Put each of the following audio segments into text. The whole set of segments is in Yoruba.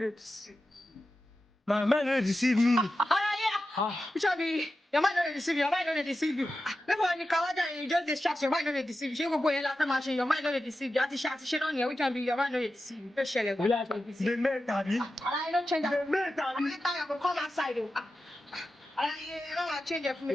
don't deceive. My mind don't deceive me. Your mind don't deceive you. Your mind don't deceive you. Maybe when you come out and you just distract, your mind don't deceive you. She go in last machine. Your mind don't deceive you. Ati shit on you. We can be your mind don't deceive you. Just share it. The men Tani. I don't change that. The men Tani. I will come outside. I don't change it for me.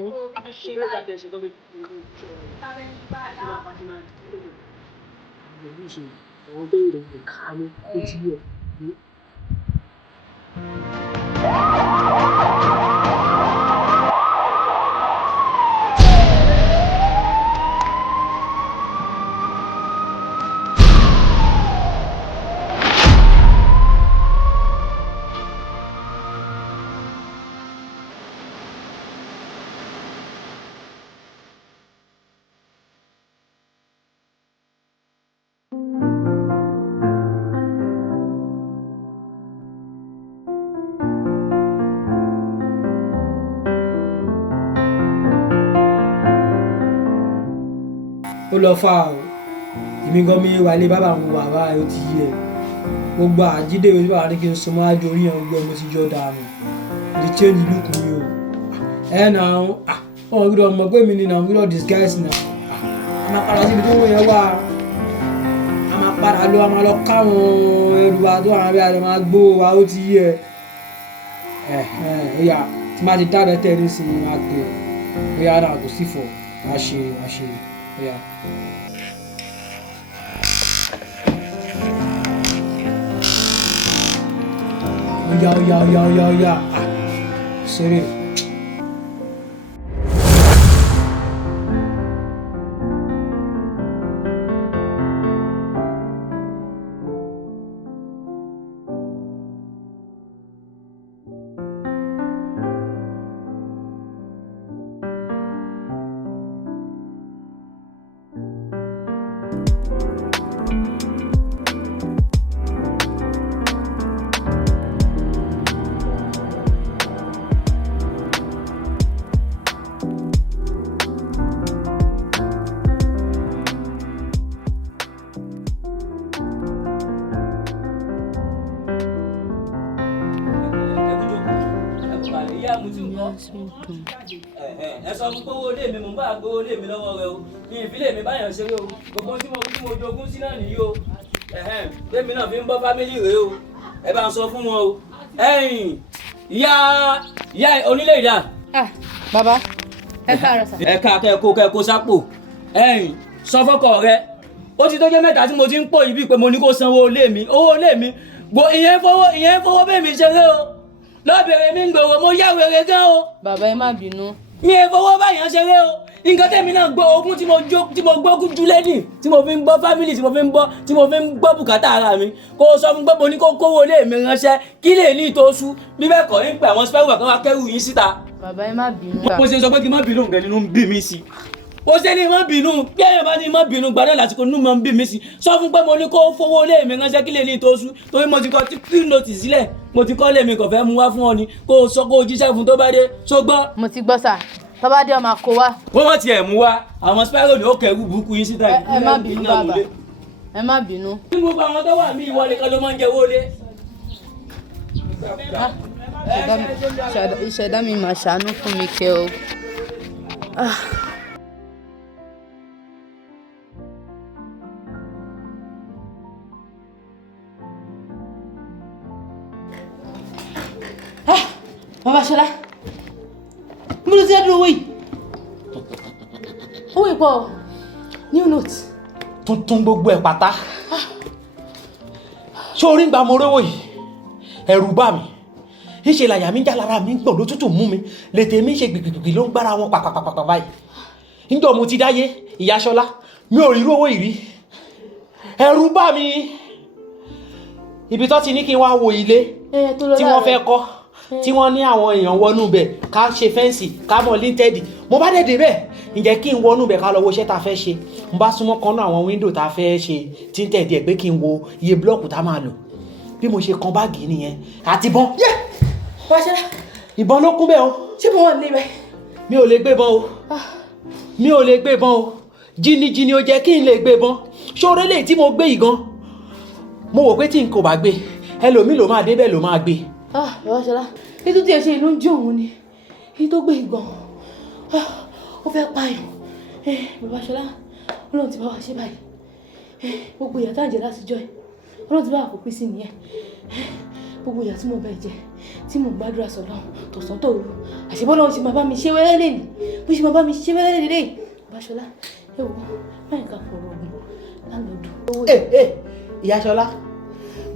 ó lọ fà ó èmi gan mi wà lé bàbá mi wà báyìí ó ti yẹ gbogbo àjídé ìwé bàbá ní kí n sọmọ àjò orí yẹn gbogbo mo ti yọ dànù the change look mi o nà wọn gbọ́dọ̀ mọ̀ pé mi ni nà gbọ́dọ̀ disguise nà a máa padà síbi tó wọ yẹn wá a máa padà lọ a máa lọ káwọn ẹrù wa tó àwọn abẹ́ àdé máa gbó wa ó ti yẹ ó yá tí máa ti dáadọ́ tẹ̀ ní sinmi máa gbé ó yá náà kò sí fọ̀ wá ṣe ó yá. Oya. Seré. ẹ sọ fún gbówó lé mi mò ń bá gbówó lé mi lọ́wọ́ rẹ o ní ìfilé mi báyọ̀ ṣeré o gbogbo tí mo jogún sí náà nìyí o gbémi náà fi ń bọ́ fámílì rèé o ẹ bá ń sọ fún wọn o ìyá onílé ìdá. Bàbá ẹ káàárọ̀ sà. ẹ ká kẹ́kọ̀ọ́ sápò sọ fọ́kọ rẹ ó ti tó jẹ́ mẹ́ta tí mo ti ń pò yìí bíi pé mo ní kó sanwó ilé mi owó ilé mi ìyẹn fowó bẹ́ẹ̀ mi ṣeré o lọ́bẹ̀rẹ̀ mi ń gbòòrò mo yá wèrè gan o. Bàbá ẹ má bínú. mi ò fowó báyàn ṣeré o nǹkan tẹ̀mí náà gbọ́ ogún tí mo gbógun jù lẹ́nì tí mo fi ń bọ́ fámìlì tí mo fi ń gbọ́ bùkátà ara mi kó o sọ fún pé mo ní kó kówó lé mi ránṣẹ́ kí lè ní ìtòsú bí bẹ́ẹ̀ kọ́ ní pé àwọn spẹ́rù kan wá kẹ́rù yín síta. Bàbá ẹ má bínú. mo ṣe sọ pé kí n má bínú nǹkan nínú ń bí mi sí ó ṣe ní má bínú bí ẹ̀yàn bá ní má bínú gbadá lásìkò nínú mọ́ ń bí mi sí sọ fún pé mo ní kó fowó lé mi ránṣẹ́ kí lè ní ìtòsú torí mo ti kọ́ tí nọ́ọ̀tì sílẹ̀ mo ti kọ́ lé mi kò fẹ́ mú wá fún ọ ni kó o sọ kó o jíṣẹ́ fún tó bá dé ṣógbọ́n. Mo ti gbọ́ sà tó bá dé ọmọ kó wá. wọ́n mọ̀ tiẹ̀ mú wá àwọn spẹ́rù ni ó kẹ́rù burúkú yín síta. ẹ má bínú bàbá ẹ má bínú. kí gbogbo àwọn tó wà mí ìwọlé kan ló máa ń jẹ owó lé. Ìṣẹ̀dá mi mà ṣàánú fún mi kẹ́ o. Bàbá Ṣọlá mo lọ sí ẹdùn owó yìí owó ìpọ̀ new note. Tuntun gbogbo ẹ̀ pátá ṣé orí ń gba mo rówó yìí ẹ̀rù bà mí ìṣe làyà mi já lára mi gbọ̀n ló tútù mú mi lètè mi ṣe gbìgbìgbì ló ń gbára wọn pàpàpàpà báyìí níjọ́ mo ti dáyé ìyá Ṣọlá mi ò rí owó yìí rí ẹ̀rù bà mí ibi tó ti ní kí n wá wo ilé tí wọ́n fẹ́ kọ́ tí wọ́n ní àwọn èèyàn wọnú bẹ̀ ká ṣe fẹ́ǹsì ká mọ̀ linted mo bá dẹ̀ débẹ̀ ǹjẹ́ kí n wọnú bẹ̀ ká lọ wo iṣẹ́ tá a fẹ́ ṣe n bá súnmọ́ kan náà àwọn wíńdò tá a fẹ́ ṣe tinted ẹ̀ pé kí n wo iye blọ́ọ̀kù tá a máa lò bí mo ṣe kan báàgì nìyẹn àti ìbọn. ìbọn ló kún bẹ́ẹ̀ o. ṣé mo wà níbẹ̀. mi ò lè gbé bọn o jìnnìjìnnì ò jẹ́ kí n lè gbé bọn ṣóore lè tí mo gbé yìí gan mo wò pé tí n kò bá gbé ẹlòmíì ló máa débẹ̀ ló máa gbé. Bàbá Ṣọlá ètò tí ẹ ṣe ló ń jó òun ni èyí tó gbé ìgbọ̀n ó fẹ́ pààyàn. Bàbá Ṣọlá Ọlọ́run ti bá wa ṣe báyìí gbogbo ìyà tá à ń jẹ lásìjọ́ ẹ̀ Ọlọ́run ti bá wa kó pín sí nìyẹn gbogbo ìyà tí mo bá jẹ tí mo gbàdúrà sọ̀rọ̀ tọ̀sán tòru àṣebọ́lọ́ ṣe máa bá mi ṣe wẹ́rẹ́ lè ní bó ṣe máa bá mi ṣe wẹ́rẹ́ lè lè Bàbá Ṣọlá ẹ wò báyìí ká fọ̀rọ̀ ọ̀gbìn lálọ́dún. Ìyá Ṣọlá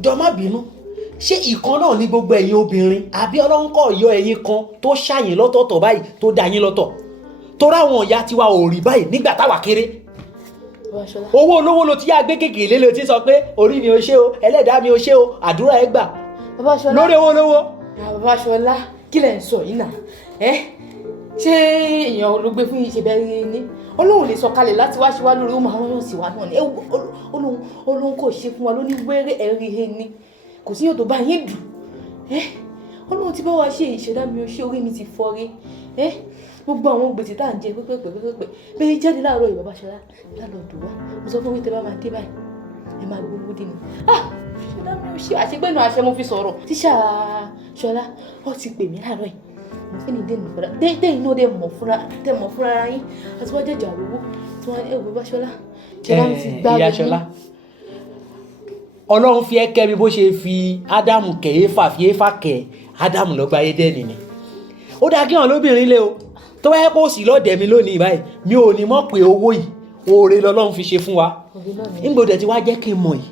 jọ má bínú ṣé ìkan náà ní gbogbo ẹ̀yin obìnrin àbí Ọlọ́run kò yọ ẹ̀yin kan tó ṣàyìn lọ́tọ̀ọ̀tọ̀ báyìí tó dá yín lọ́tọ̀ torí àwọn ìyá tiwa ò rí báyìí nígbà táwa kéré owó olówó ló ti yá gbé kékeré ló ti sọ pé orí mi ò ṣe o ẹlẹ́dàá mi ò ṣe o àdúrà ẹ gbà lórí owó olówó. Bàbá Ṣọlá kí lẹ̀ ń sọ yìí náà ṣé èèyàn ló gbé fún yìí ṣe bẹ́ẹ̀ ni Ọlọ́run lè sọ kalẹ̀ láti wá ṣe wá lórí ó máa rán sí wa náà ni Ọlọ́run kò ṣe fún wa lóní wẹ́rẹ́ ẹ̀rí he ni kò sí yóò tó bá yín dùn Ọlọ́run ti bá wa ṣe ìṣẹ̀dá mi ò ṣe orí mi ti fọ́ rí gbogbo àwọn gbèsè tá à ń jẹ pẹ́pẹ́pẹ́pẹ́ bẹ́ẹ̀ jáde láàárọ̀ yìí Bàbá Ṣọlá lálọ́dún wa mo sọ fún mi tẹ́ bá máa dé báyìí ẹ máa gbowó dé ni ìṣẹ̀dá mi ò ṣe àṣegbẹ́nu àṣẹ mo fi sọ̀rọ̀ tíṣà Ṣọlá ó ti pè mí láàárọ̀ yìí mo fẹ́ ni dẹ́nu fúnra dẹ́yìn náà dẹ́ mọ̀ fúnra ara yín àti wọ́n jẹ́jà lówó tí wọ́n ẹ̀ Bàbá Ṣọlá ṣẹlá mi ti gbá Ìyá Ṣọlá Ọlọ́run fi ẹ́ kẹ́ mi bó ṣe fi Ádámù kẹ́ Éfà fi Éfà kẹ́ Ádámù lọ́gbà Édẹ́nì ni ó dáa kí wọn lóbìnrin lé o tó wáyé kó sì lọ́ọ̀dẹ̀ mi lónìí báyìí mi ò ní mọ̀ pé owó yìí oore lọ́lọ́run fi ṣe fún wa nígbòdẹ̀ tí wàá jẹ́ kí n mọ̀ yìí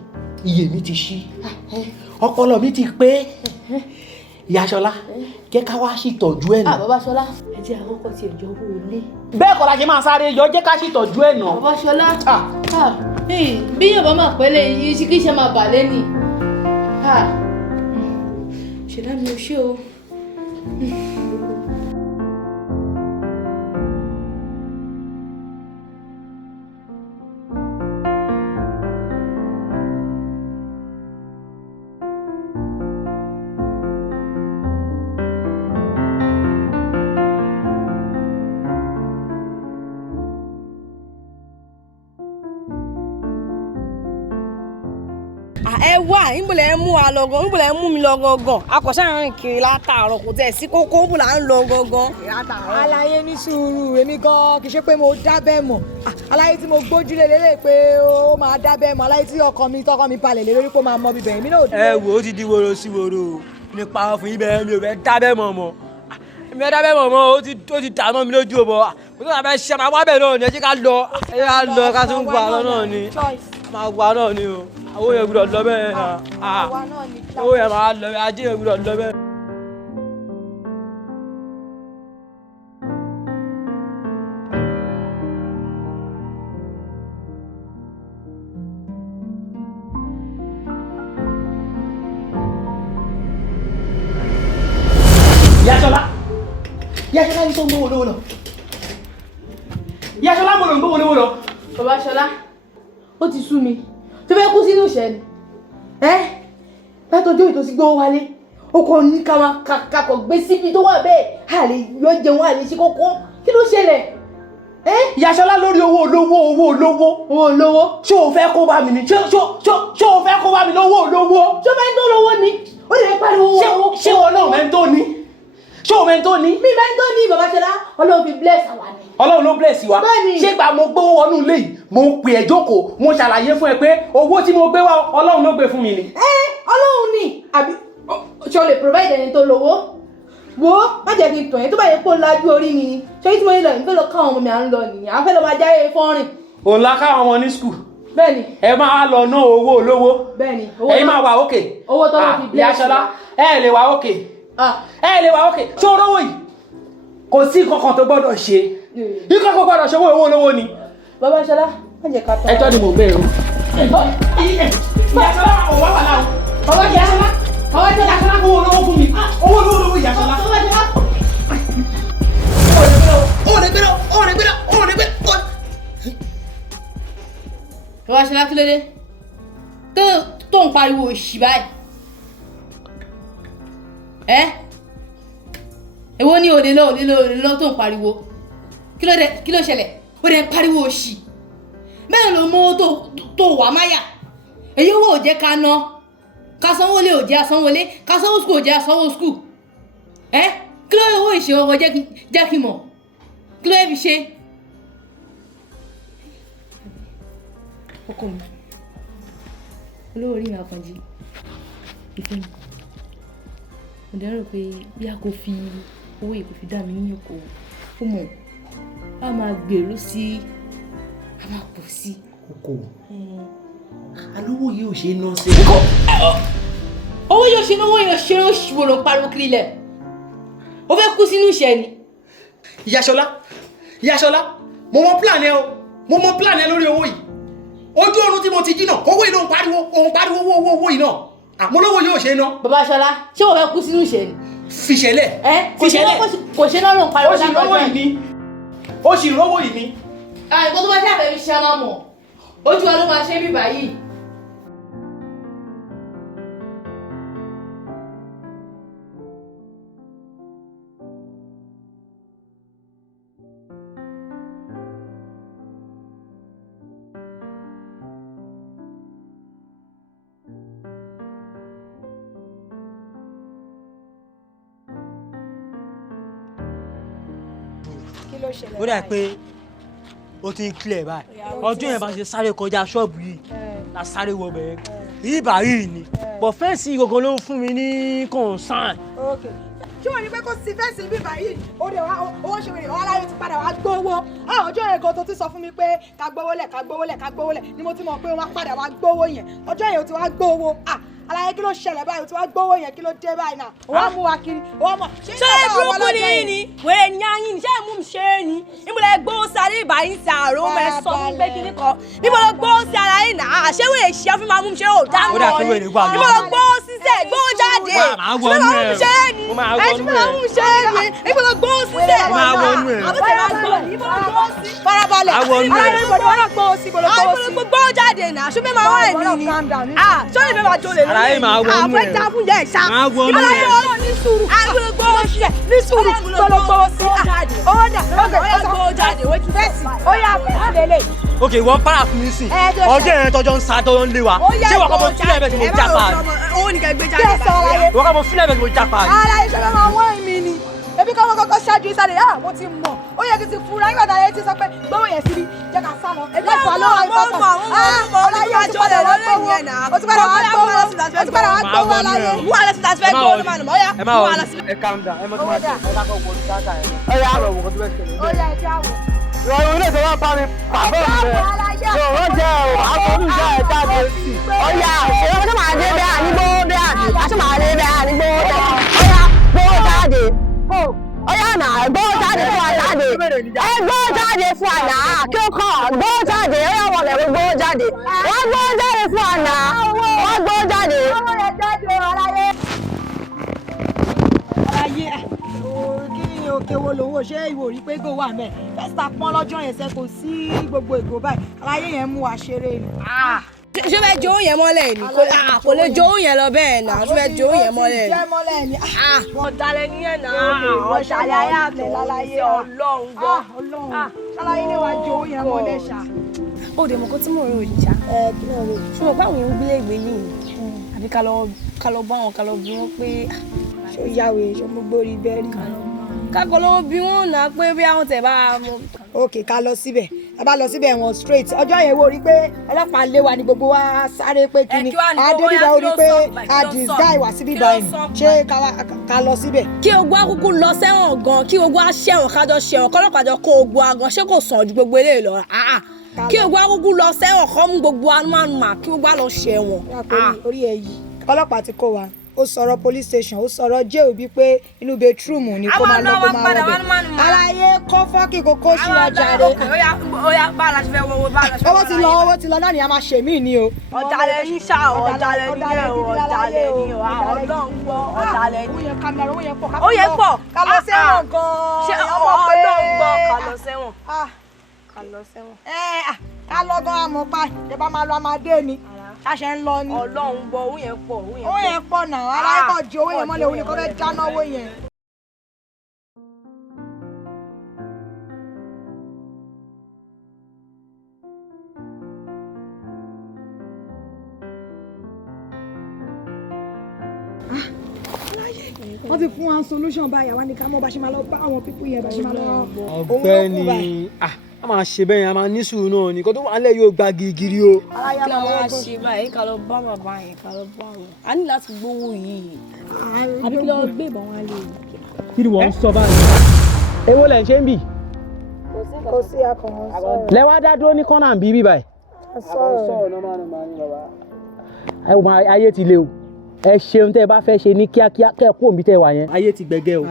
iye mi ti ṣí ọpọlọ mi ti pé Ìyá Ṣọlá jẹ́ ká wá ṣìtọ́jú ẹ̀ nà. Bàbá Ṣọlá ẹ jẹ́ àkọ́kọ́ ti ẹ̀jọ̀ owó ilé. bẹ́ẹ̀ kọ́ la ṣe máa sáré yọ jẹ́ ká ṣìtọ́jú ẹ̀ nà. Bàbá Ṣọlá bí yóò bá máa pẹ́lẹ̀ yìí kí ṣe máa bà lẹ́nì ṣẹlá mi ò ṣe o. ẹ wá ìbùlẹ̀ mú wa lọ gan ìbùlẹ̀ mú mi lọ gangan akọ̀ṣẹ́ rìn kiri látàárọ̀ kò tẹ̀ sí kókó bù là ń lọ gangan. aláyé ní sùúrù èmi gan kì í ṣe pé mo dábẹ́ mọ̀ aláyé tí mo gbójúlé lélẹ̀ pé ó máa dábẹ́ mọ̀ aláyé tí tọkọ mi balẹ̀ lé lórí pé ó máa mọ bíbẹ̀ èmi náà. ẹ wò ó ti di woro sí woro nípa fún ibẹ̀ mi ò fẹ́ dábẹ́ mọ̀ mọ́ mi ò dábẹ́ mọ̀ mọ́ ó ti dà mọ́ mi lójú o bọ̀ mo tún bá ṣe máa wá bẹ̀ náà ni ẹ jẹ́ ká lọ ká tún wà náà ni máa wà náà ni o owó yẹn gbọ́dọ̀ lọ bẹ́ẹ̀ náà owó yẹn máa lọ bẹ́ẹ̀ ajé yẹn gbọ́dọ̀ lọ bẹ́ẹ̀. Ìyá Ṣọlá ní tó ń gbówó lówó lọ Ìyá Ṣọlá mo lò ń gbówó lówó lọ. Bàbá Ṣọlá ó ti sú mi tó fẹ́ kú sínú ìṣẹ́ ni látọjọ́ ìtòsí gbówó wálé ó kọ́ ní kakọ̀ gbé síbi tó wà bẹ́ẹ̀ a lè yọ jẹun a lè ṣe kókó kí ló ṣẹlẹ̀. Ìyá Ṣọlá lórí owó olówó ṣé o fẹ́ kó bá mi ni ṣé o fẹ́ kó bá mi lówó olówó. ṣé o fẹ́ tó lówó ni ó lè pariwo owó. ṣé wọn náà mẹ́ńtó ni ṣé o mẹ́ńtó ni. mi mẹ́ńtó ni Bàbá Ṣọlá Ọlọ́run fi bless àwa ni. Ọlọ́run ló bless wa ṣé gba mo gbówó wọnú ilé yìí mo pè ẹ́ jókòó mo ṣàlàyé fún ẹ pé owó tí mo gbé wá Ọlọ́run ló gbé fún mi ni. Ọlọ́run ni àbí ṣé o lè provide ẹni tó lówó wo má jẹ́ kí n tàn yẹn tó bá yẹ kó lajú orí mi ni ṣé tí mo ń lọ yìí fẹ́ lọ káwọn ọmọ mi à ń lọ nìyẹn àwọn fẹ́ lọ máa jáde fọ́nrìn. òun la káwọn ọmọ ní skul. bẹ́ẹ̀ni. ẹ máa lọ ná owó olówó. bẹ́ẹ̀ni. ẹ̀yin máa wà òkè. owó tó lọ fi bless. Ìyá Ṣọlá ẹ lè wà òkè. ẹ lè wà òkè ṣé olówó yìí kò sí kankan tó gbọ́dọ̀ ṣe ikọ̀ kò gbọ́dọ̀ ṣe owó olówó ni. Bàbá Ṣọlá má jẹ́ ká tọ́. ẹjọ́ ni mo bẹ̀rù. Ìyá Ṣọlá ò wá wà láwọn. Bàbá Ṣọlá Ìyá Ṣọlá kó owó olówó fún mi owó olówó Ìyá Ṣọlá. Bàbá Ṣọlá kí ló dé tó ń pariwo òṣì báyìí èwo ni òde lọ tó ń pariwo kí ló ṣẹlẹ̀ ó dẹ̀ ń pariwo òṣì mẹ́rin ló mú owó tó wà máyà èyí owó ò jẹ́ ká ná ká sanwó lé ò jẹ́ sanwó lé, ká sanwó school ò jẹ́ sanwó school. Kí ló owó ìṣe ọkọ̀ jẹ́ kí mọ̀? Kí ló fi ṣe? Ọkọ mi. Olówó orí mi Àkànjí. Ìfẹ́ mi. Mo dẹ̀ rò pé bí a kò fi owó yìí kò fi dá mi ní oko ó mọ̀ a máa gbèrú sí a máa pọ̀ sí. Oko alówó yìí ò ṣe é ná sí. Owó yóò ṣe ló ṣùgbọ́n ló ń pariwo kiri lẹ̀. Ó fẹ́ kú sínú ìṣẹ́ ni. Ìyá Ṣọlá mo mọ plan ẹ lórí owó yìí. Ojú oorun tí mo ti jí náà owó yìí ló ń pariwo owó yìí náà. Àmọ́ lówó yóò ṣe é ná. Bàbá Ṣọlá ṣé wọ́n fẹ́ kú sínú ìṣẹ́ ni? Fìṣẹ̀lẹ̀. Kò ṣe náà ló ń pariwo láti ọjọ́ yìí. Ó sì rówó yìí ni. Nǹkan tó bá ṣe àbẹ̀mí ṣe máa mọ̀. Ojú wa ló máa ṣe bíbá yìí. ó dà pé ó ti ń clear báyìí ọdún yẹn bá ṣe sáré kọjá ṣọ́ọ̀bù yìí la sáré wọ bẹ̀rẹ̀ yìí báyìí ni but fẹ́ǹsì gangan ló ń fún mi ní concern. ṣé wọ́n ní pé kó sí fẹ́ǹsì bí báyìí ó dé wá owó ṣe wèrè wọ́n láyé ti padà wá gbówó ọjọ́ yẹn gan tó ti sọ fún mi pé ká gbówó lẹ̀ ni mo ti mọ̀ pé wọ́n padà wá gbówó yẹn ọjọ́ yẹn ó ti wá gbówó aláyé kí ló ṣẹlẹ̀ báyìí ó ti wá gbówó yẹn kí ló dé báyìí náà wọ́n mú wa kiri wọ́n mọ̀. ṣé burúkú ni yín ni wèrè ní ayín ṣé mú mi ṣe é ni ìmúlẹ̀ gbówó sí alẹ́ ìbáyìí sí àrùn mẹ́ sọ fún pé kíní kan ìmúlẹ̀ gbówó sí ara yín náà ṣé wèrè ṣe fún máa mú mi ṣe ó dá mọ́ ọ ni ìmúlẹ̀ gbówó sí sẹ́ gbówó jáde ṣé máa mú mi ṣe é ni ṣé máa mú mi ṣe é ni ìmúlẹ̀ gbówó sí sẹ́ àbúté máa gbọ́ ni ìmúlẹ̀ gbówó sí. farabalẹ̀ ìmúlẹ̀ gbówó jáde náà ṣé fẹ́ máa wá ẹ̀mí ni ṣé lè fẹ́ máa jolè lórí fẹ́ já fún yẹ ìṣá ìbáláyé ọlọ́run ní sùúrù agbègbè ọ̀ṣẹ̀ ní sùúrù gbọlọgbọ sí owó dà ọgbẹ jáde wọ́n ti fẹ́ẹ̀sì ó yà fún lélẹ̀. ok wọ́n para fún mi sí ọjọ́ yẹn tọ́jọ́ ń sa tọ́jọ́ ń lé wa ṣé wọ́n kọ́ mo fílẹ̀ bẹ́ẹ̀ tí mo já pa ni. owó ni kẹ́ gbé jáde báyìí. wọ́n kọ́ mo fílẹ̀ bẹ́ẹ̀ tí mo já pa ni. ara ìṣẹ̀lẹ̀ máa wọ́n mi ni ebi kọ́ wọ́n kọ́kọ́ ṣáájú ìsàlẹ̀ mo ti mọ̀ ó yẹ kí n ti fura nígbà tá a yẹ ti sọ pé gbówó yẹn síbi jẹ́ ká sá lọ. èmi ẹ̀fọ́ lọ́wọ́ ìpapọ̀ ọláyé o ti padà wá gbówó o ti padà wá gbówó ọláyé. wọ́n á lọ sí láti fẹ́ gbówó ló máa nà mọ́ ọ́yá wọ́n á lọ sí. ẹ calm down ẹ mọ tó máa ṣe ẹ ká kọ wọ ní dáadáa ẹ ẹ yà lọ wọ kó tó bẹ ṣẹlẹ̀. ó yẹ kí á wò. ìrọ̀rùn ilé ìṣòwò bá mi pàbọ̀ mi bẹ́ẹ̀ yóò jẹ́ o àkọ́dún ìjà ẹ̀ jáde sí. ọ̀yà òṣèré ọjọ́ máa dé bẹ́ẹ̀ ànígbó bẹ́ẹ̀ àti máa dé bẹ́ẹ̀ ànígbó ọ̀yà gbówó jáde ọ̀yà náà gbówó jáde fún wa jáde gbówó jáde fún wa náà kí ó kàn gbówó jáde ọ̀yà wọlé gbówó jáde wọ́n gbówó jáde fún wa náà wọ́n gbówó jáde. ayé kí ni òkè wo lòun ò ṣe ìwò rí pé gò wà mẹ́ fẹ́sítà pọ́n lọ́jọ́ yẹn ṣe kò sí gbogbo ìgò báyìí aláyé yẹn mú wa ṣeré ni. ṣé fẹ́ jó yẹn mọ́lẹ̀ ni kò lè jó yẹn lọ bẹ́ẹ̀ náà ṣé fẹ́ jó yẹn mọ́lẹ̀ ni. wọ́n dalẹ̀ níyẹn náà wọ́n ṣàlàyé ayé àtọ̀ lálàyé ọlọ́run gbọ́. ṣàlàyé ni wàá jó yẹn mọ́lẹ̀ ṣá. ó dẹ̀ mọ̀ kó tí mò ń rò ìjà ṣùgbọ́n báwọn èèyàn gbélé ìgbé yìí àbí ká lọ bá wọn ká lọ bí wọn pé. ṣé ó yàwé ṣé mo gbórí bẹ́ẹ̀rì. kákọ́ lọ́wọ́ bí wọ́n náà pé bí àwọn tẹ̀ bá mọ. ok ká lọ síbẹ̀ a bá lọ síbẹ̀ wọn straight ọjọ́ yẹn wo rí pé ọlọ́pàá lé wa ní gbogbo wa sáré pé kíni adébíbá ó rí pé a disguise wá síbí báyìí ṣé ká lọ síbẹ̀. kí ogun akúkú lọ sẹ́wọ̀n gan kí ogun aṣẹ́wọ̀n kájọ ṣẹ̀wọ̀n kọ́lọ́pàá jọ kó ogun agan ṣé kò sàn ju gbogbo eléyìí lọ kí ogun akúkú lọ sẹ́wọ̀n kọ́ mú gbogbo anúmọ̀nùmọ̀ kí ogun á lọ ṣẹ̀wọ̀n. orí ẹ̀ yìí ọlọ́pàá ti kó wa ó sọ̀rọ̀ police station ó sọ̀rọ̀ jail bí pé inú bedroom ni kó máa lọ kó máa wọbẹ̀ aláyé kó fọ́ọ̀kì kókó ṣíra jàre. óyá bá a la ti fẹ́ wọ́wọ́ bá a la ti fẹ́ wọ́wọ́. owó ti lọ náà ni a máa ṣe mí ni o. ọ̀dàlẹ̀ ní sá ọ̀dàlẹ̀ ní ẹ̀ ọ̀dàlẹ̀ ní ọlọ́run gbọ́ ọ̀dàlẹ̀ ní. ó yẹ pọ̀ ká lọ sẹ́wọ̀n gan-an. ṣé ọlọ́run gbọ́ ká lọ sẹ́wọ̀n. ká lọ gan-an àmọ́ pa ìjọba máa lọ amadé ni ṣàṣẹ ń lọ ni. ọlọ́run gbọ́ owó yẹn pọ̀ owó yẹn pọ̀ náà aláìkọ̀ ju owó yẹn mọ́lẹ̀ òun ni kò fẹ́ jáná owó yẹn. wọ́n ti fún wa solution báyìí àwa ní ká mọ̀ bá ṣe máa lọ bá àwọn pípú yẹn bá ṣe máa lọ. ọ̀gbẹ́ni a máa ṣe bẹ́ẹ̀ a máa ní sùúrù náà nìkan tó wà nílẹ̀ yóò gba gírígírí o. kí la máa ṣe báyìí ká lọ bá bàbá yẹn ká lọ bá wọn a ní láti gbowó yìí àbí kí lọ gbé ìbọn wọn lè. kí ni wọ́n ń sọ báyìí. èwo lẹ̀ ń ṣe ń bì. kò sí akọ̀wọ́n sọ̀rọ̀. lẹ́wọ́ dá dúró ní kọ́nà bíbí báyìí. ẹ wò ayé ti le o ẹ ṣeun tẹ́ ẹ bá fẹ́ ṣe ní kíákíá kẹ́ ẹ kú òbí tẹ́ ẹ wà yẹn. ayé ti gbẹgẹ o.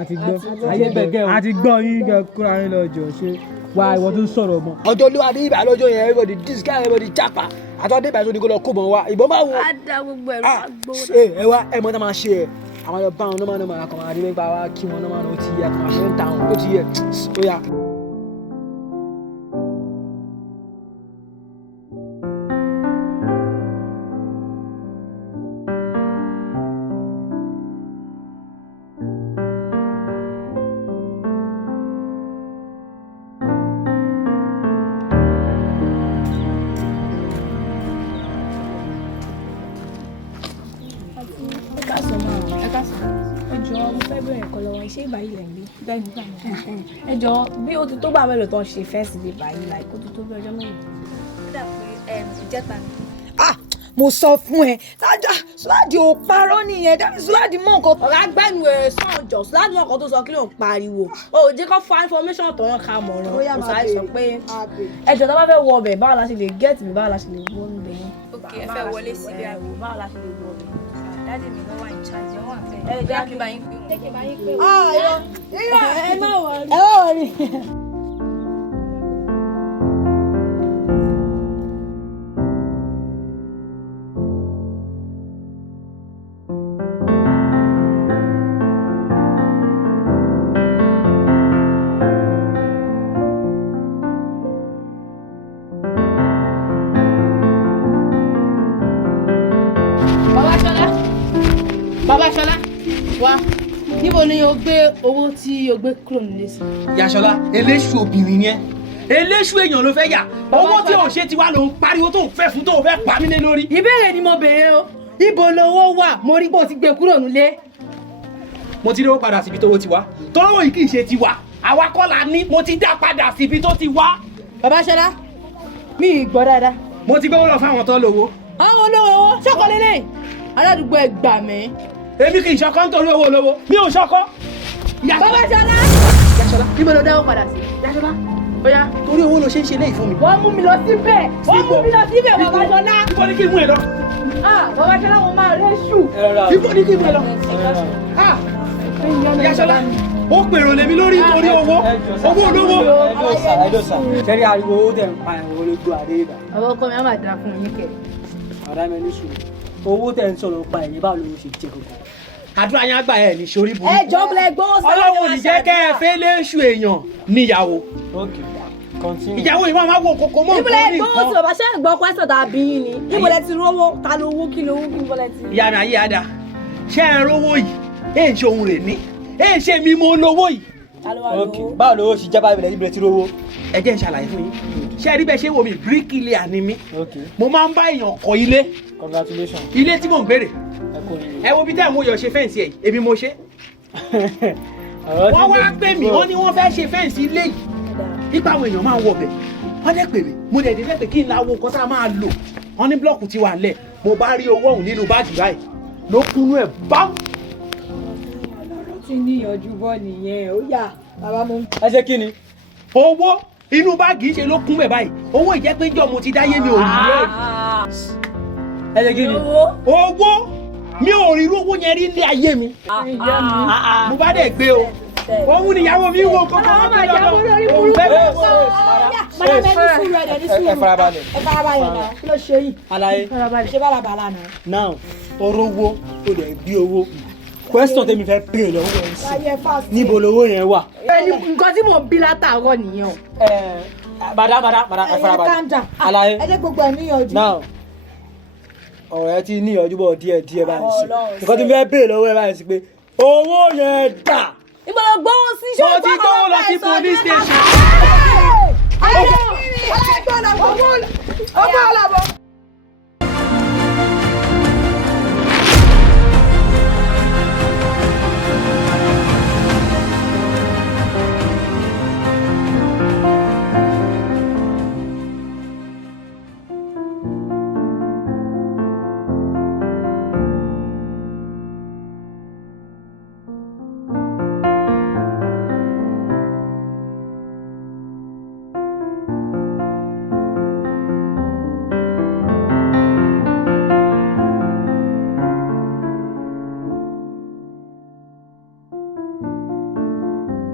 ayé gbẹgẹ o. a ti gbọ́ yín kẹ́ kóra yín lọ jọ ṣe wá ìwọ tó ń sọ̀rọ̀ mọ́. ọjọ́ olúwa ní ibà lọ́jọ́ yẹn everybody disguise everybody japa àtọ́dé ìbà tó ní kó lọ kó bọ̀ wá ìbọn máa wo. a da gbogbo ẹ̀rọ agbowó. ẹ wá ẹ mọ tá máa ṣe ẹ àwọn ọjọ́ bá wọn nọ́mà àkànmọ́ àdébẹ́gbà wa kí wọn nọ́mà ó ti yẹ àkànmọ́ àṣẹ ń ta wọn ó ti yẹ ó yà. ṣé ìbáyìí lẹ̀ ń gbé ẹ jọ bí ó ti tó bá mélòó tó ń ṣe fẹ́ǹsì lè báyìí láì kó tó tó bí ọjọ́ mélòó. ó dà pé ìjẹta ni. mo sọ fún ẹ tájà Sùláàdì ò parọ́ nìyẹn dábì Sùláàdì mọ nǹkan. ọ̀gá gbẹ́nu ẹ̀ sàn jọ Sùláàdì mọ̀ nǹkan tó sọ kí ló ń pariwo o ò jẹ́ kó fa information tọ̀yàn ká mọ̀ràn kò sáré sọ pé ẹjọ́ tó bá fẹ́ wọ ọbẹ̀ báwo la ṣe lè gẹ́ẹ̀tì mi báwo la ṣe lè wọ ọbẹ̀ yẹn. ok ẹ fẹ́ wọlé síbi àgbò báwo la ṣe lè wọ ọbẹ̀. dáàdì mi ló wà ní charge wọn àfẹ́ ẹ jẹ́ kí n bá yín pé ẹ má wọrí. Bàbá Ṣọlá wá níbo ni o gbé owó tí o gbé kúrò nílé sí. Yàṣọlá eléṣù obìnrin yẹn eléṣù èèyàn ló fẹ́ yà owó tí ò ṣe ti wá ló ń pariwo tó ń fẹ́ fún tó ń fẹ́ pa mí lé lórí. ìbéèrè ni mo béèrè o ibo lowó wà mo rí pé o ti gbé kúrò nílé. mo ti rí owó padà síbi tówó ti wá tọ́wọ́ yìí kì í ṣe ti wà àwa kọ́ la ní mo ti dá padà síbi tó ti wá. Bàbá Ṣọlá mi ì gbọ́ dáadáa. mo ti gbówó lọ fáwọn tó lówó. àwọn olówó ṣọkọ lélẹ̀ aládùúgbò ẹ gbà mí. èmi kì í ṣọkọ nítorí owó olówó mi ò ṣọkọ. Bàbá Ṣọlá. Yàṣọlá bí mo lọ dáwọ́ padà sí. Yàṣọlá bóyá torí owó ló ṣe ń ṣe léyìí fún mi. wọ́n mú mi lọ síbẹ̀ Bàbá Ṣọlá. ibo ni kí n mú ẹ lọ. Bàbá Ṣọlá mo máa rẹ́ ṣù. ibo ni kí n mú ẹ lọ. Yàṣọlá ó pèrò lèmi lórí nítorí owó olówó. sẹ́rí ariwo owó tẹ̀ ń pa ẹ̀wọ̀n lójú àdé ibà. àwọn ọkọ mi á máa dà fún yín kẹ. ọ̀dà mi ní sùúrù owó tẹ̀ ń sọ̀rọ̀ pa ẹ̀yìn báwo ló ṣe jẹ́ gbogbo. àdúrà yẹn àgbà ẹ̀ ní sórí burúkú. ẹ jọ bẹ̀rẹ̀ gbọ́ sọ́ọ́ ọlọ́run ò ní jẹ́ kẹ́ ẹ fẹ́ léṣù èèyàn níyàwó. ìyàwó yìí máa wo kókó mọ́ nǹkan ní nǹkan. ìbúlẹ̀ gbọ́ bàbá ṣe ń gbọ́ pẹ́sọ̀ tàbí yín ni ìbúlẹ̀ ti rówó ta ló owó kí ló owó kí ìbúlẹ̀ ti. ìyá mi ayé ada ṣé ẹ rówó yìí èyí ṣe ohun rè ní èyí ṣe mi mo lówó yìí. báwo lówó ṣe jábá ìbílẹ̀ ti rówó. ẹ jẹ́ n ṣàlàyé fún yín ṣé ẹ rí bẹ́ẹ̀ ṣe wo mi bíríkìlìà ni mí mo máa ń bá èèyàn kọ́ ilé. Congratulations. ilé tí mò ń gbèrè ẹ wo bí táwọn oyè ṣe fẹ́ǹsì ẹ̀ èmi mo ṣe. wọ́n wá pè mí wọ́n ní wọ́n fẹ́ ṣe fẹ́ǹsì ilé yìí nípa àwọn èèyàn máa ń wọbẹ̀ wọ́n dẹ̀ pè mí mo dẹ̀ dé fẹ́ kí n láwo nǹkan tá a máa lò wọ́n ní blọ́ọ̀kù ti wà lẹ̀ mo bá rí owó ọ̀hún nínú báàgì báyìí ló kúnú ẹ̀ bám. ti níyànjú bọ́ nìyẹn ó yà bàbá mo. ẹ ṣe kí ni. owó inú báàgì ṣe ló kún bẹ̀ báyìí owó ìjẹ́ pé jọ́ mo ti dáyé mi ò rí rẹ̀. ẹ ṣe kí ni. owó mi ò rí irú owó yẹn rí ní ayé mi. mo bá dẹ̀ gbé o òun níyàwó mi wò kókó wọn bẹ lọ́dọ̀ òun bẹ bẹ. ẹ farabalẹ̀. ẹ farabalẹ̀ náà kí ló ṣe yìí. alaye ṣé bàlàbàlà náà. now orówó o dẹ̀ bí owó question tèmi fẹ́ pè lọ́wọ́ ẹ̀ sí níbo lowó yẹn wà. nǹkan tí mò ń bí látàárọ̀ nìyẹn o. bàdá ẹ farabalẹ̀. alaye ẹ jẹ́ gbogbo ẹ̀ níyànjú. now ọ̀rọ̀ ẹ ti níyànjú bọ̀ díẹ̀ báyìí sí nǹkan tí mo fẹ́ pè lọ́wọ́ ẹ báyìí sí pé owó yẹn dà. ìgbọ́dọ̀ gbọ́wọ́ sí ṣé mo ti gbówó lọ sí police station. ọgbọ́n ọ̀làbọ̀.